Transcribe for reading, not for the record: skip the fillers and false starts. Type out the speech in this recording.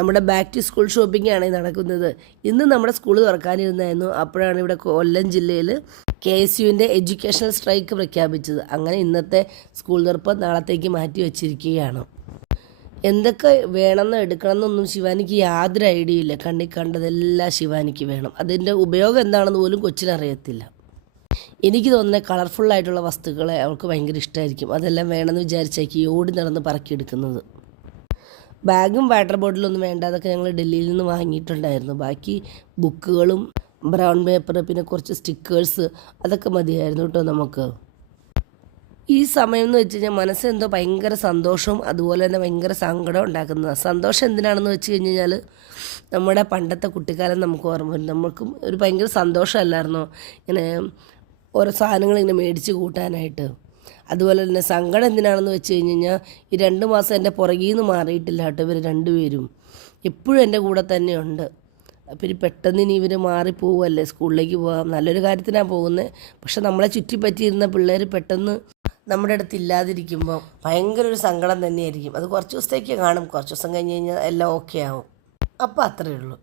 നമ്മുടെ back to school shopping ആണ് നടക്കുന്നത്. ഇന്ന് നമ്മുടെ സ്കൂൾ തുറക്കാനിരുന്നായിരുന്നു. അപ്പോഴാണ് ഇവിടെ കൊല്ലം ജില്ലയിൽ KSUവിൻ്റെ എഡ്യൂക്കേഷണൽ സ്ട്രൈക്ക് പ്രഖ്യാപിച്ചത്. അങ്ങനെ ഇന്നത്തെ സ്കൂൾ തുറപ്പ് നാളത്തേക്ക് മാറ്റി വച്ചിരിക്കുകയാണ്. എന്തൊക്കെ വേണമെന്ന് എടുക്കണമെന്നൊന്നും ശിവാനിക്ക് യാതൊരു ഐഡിയ ഇല്ല. കണ്ണിൽ കണ്ടതെല്ലാം ശിവാനിക്ക് വേണം. അതിൻ്റെ ഉപയോഗം എന്താണെന്ന് പോലും കൊച്ചിനറിയത്തില്ല. എനിക്ക് തോന്നുന്നത് കളർഫുള്ളായിട്ടുള്ള വസ്തുക്കളെ അവൾക്ക് ഭയങ്കര ഇഷ്ടമായിരിക്കും. അതെല്ലാം വേണമെന്ന് വിചാരിച്ചേക്ക് ഓടി നടന്ന് പറക്കിയെടുക്കുന്നത്. ബാഗും വാട്ടർ ബോട്ടിലൊന്നും വേണ്ട, അതൊക്കെ ഞങ്ങൾ ഡൽഹിയിൽ നിന്ന് വാങ്ങിയിട്ടുണ്ടായിരുന്നു. ബാക്കി ബുക്കുകളും ബ്രൗൺ പേപ്പർ പിന്നെ കുറച്ച് സ്റ്റിക്കേഴ്സ് അതൊക്കെ മതിയായിരുന്നു കേട്ടോ നമുക്ക്. ഈ സമയം എന്ന് വെച്ച് കഴിഞ്ഞാൽ മനസ്സെന്തോ ഭയങ്കര സന്തോഷവും അതുപോലെ തന്നെ ഭയങ്കര സങ്കടം ഉണ്ടാക്കുന്നതാണ്. സന്തോഷം എന്തിനാണെന്ന് വെച്ച് കഴിഞ്ഞ് കഴിഞ്ഞാൽ നമ്മുടെ പണ്ടത്തെ കുട്ടിക്കാലം നമുക്ക് ഓർമ്മ വരും. നമുക്കും ഒരു ഭയങ്കര സന്തോഷമല്ലായിരുന്നോ ഇങ്ങനെ ഓരോ സാധനങ്ങൾ ഇങ്ങനെ മേടിച്ച് കൂട്ടാനായിട്ട്. അതുപോലെ തന്നെ സങ്കടം എന്തിനാണെന്ന് വെച്ച് കഴിഞ്ഞ് കഴിഞ്ഞാൽ ഈ 2 മാസം എൻ്റെ പുറകിൽ നിന്ന് മാറിയിട്ടില്ല കേട്ടോ ഇവർ രണ്ടുപേരും. എപ്പോഴും എൻ്റെ കൂടെ തന്നെയുണ്ട്. അപ്പോൾ ഇനി പെട്ടെന്ന് ഇനി ഇവർ മാറിപ്പോവല്ലേ, സ്കൂളിലേക്ക് പോകാം, നല്ലൊരു കാര്യത്തിനാണ് പോകുന്നത്. പക്ഷെ നമ്മളെ ചുറ്റിപ്പറ്റിയിരുന്ന പിള്ളേർ പെട്ടെന്ന് നമ്മുടെ അടുത്ത് ഇല്ലാതിരിക്കുമ്പോൾ ഭയങ്കര ഒരു സങ്കടം തന്നെയായിരിക്കും. അത് കുറച്ച് ദിവസത്തേക്ക് കാണും. കുറച്ച് ദിവസം കഴിഞ്ഞ് കഴിഞ്ഞാൽ എല്ലാം ഓക്കെ ആവും. അപ്പോൾ അത്രയേ ഉള്ളൂ.